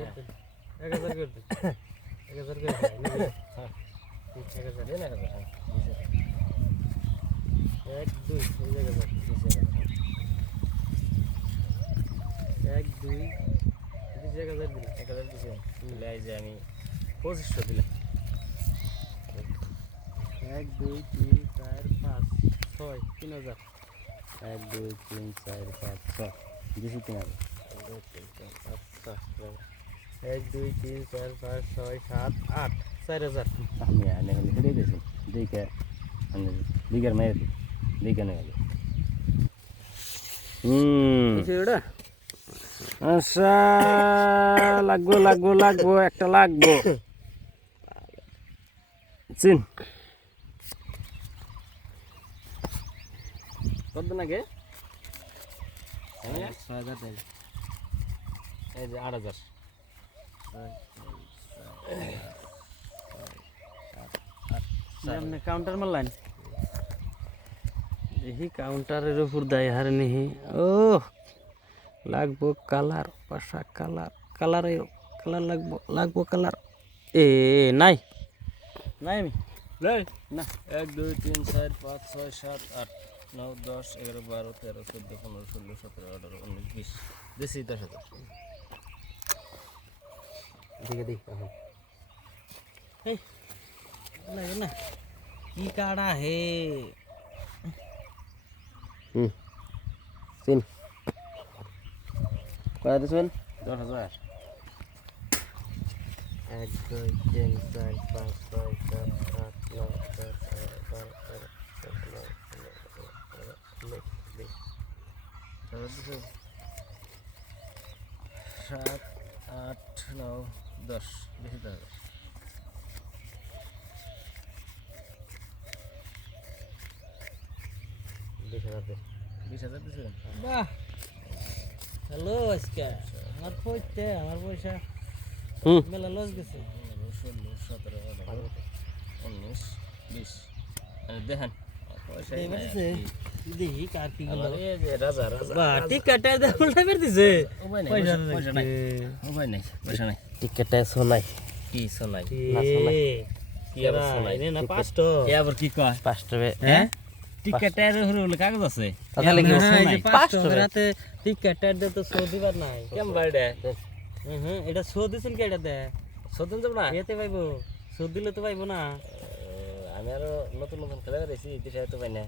1000 করে দে 1000 করে দে হ্যাঁ 1000 দে না 1000 1 2 এই জায়গা 1 2 এই জায়গা দিলাম 1000 দিছি তাহলে এই যে আমি 2500 দিলাম 1 2 3 4 5 6 3000 1 2 3 4 5 6 দিছি 3000 1 2 3 4 5 6 7 8 4000 আমি আনে হেডে গেছি দেখে মানে দিগার মেয়ে দেখে না গেল ওটা আচ্ছা লাগবো একটা লাগবো চিন কত নাকি 6000 দেয় এই যে 8000 আপনি কাউন্টার মারলেন দেখি কাউন্টারের উপর দেয় হার নিহি ও লাগবো কালার পাশা কালার কালার লাগবো কালার এ নাই নাই আমি লাই না 1 2 3 4 5 6 7 8 9 10 11 12 13 14 15 16 17 18 19 20 দিছি 10000 দিকে দি এই লাগে না কি কাড়া হে চিন কয় দিছেন 10000 1 2 3 4 5 6 7 8 9 10 11 12 7 8 9 10 বেশি টাকা বিশ হাজার দিয়েছিলেন বাহ হ্যালো আজকে আমার পয়সা মেলা লস গেছে 16 17 18 19 20 দেখেন পয়সা দেখি কার কি গেল রাজা বাহ টিকেটের দাম উল্টা করে দিছে পয়সা নাই পয়সা নাই টিকেটে সোনাই কি শোনাই কি আবার শোনাই না 500 এ আবার কি কয় 5 টাকা হ্যাঁ টিকেটের হলো কাগজ আছে তাহলে কি এই যে 500 500 রাতে টিকেটের দে তো সো দিবার নাই কেম বাইডে এটা সো দিছেন কি এটা দে সদন যাব না এতে পাইবো সো দিলে তো পাইবো না আমি আরো নতুন খেলা করেছি এই দেশে তো পাই না